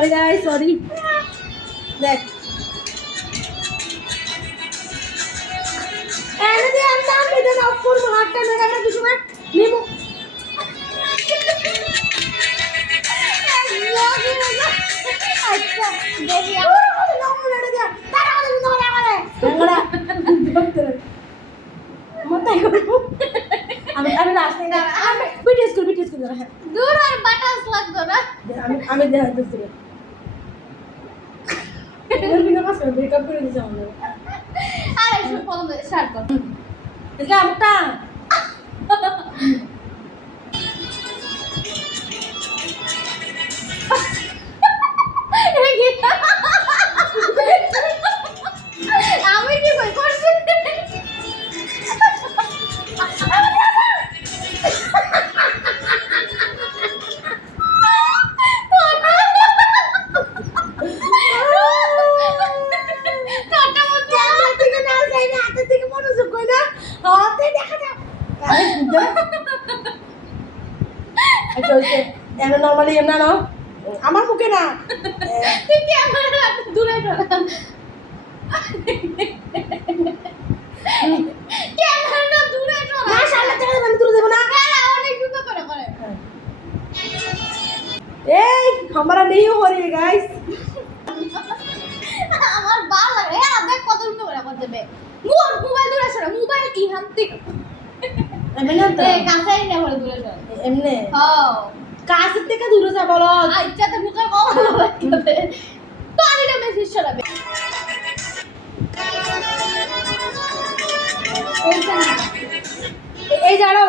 sorry guys sorry দেখ এনে দিয়ে আনতাম এটা অফ করব হাতটা না আমরা কিছু না নেব আচ্ছা দেখি আমি রাস্তায় আমি বিটিএস করি দূর আর বাতাস লাগতো না আমি দেখাইতেছি বিনা কাজ করে ব্রেকআপ করে দিছে আমাদের আরে শুন প্রথম স্টার্ট কর এটা আমটা আমি কি কই করছি নর্মালি এমনা না আমার মুখে না তুই কি আমার হাত দূরে সরা ক্যামেরা দূরে সরা না সামনে থেকে আমি দূরে দেব না হ্যাঁ অনেক সুন্দর করে করে এই हमारा नहीं हो रही है गाइस আমার ভালো লাগে হ্যাঁ দেখ কত সুন্দর করে করতে হবে মোর মোবাইল দূরে সরা মোবাইল ইহান থেকে এমনে তো এই কাছেই না বলে দূরে সরা এমনে হ্যাঁ কাছের থেকে দূরে যা বলো আচ্ছা তো মুখের কম লাগবে তো আমি না মেসেজ ছড়াবে এই যারা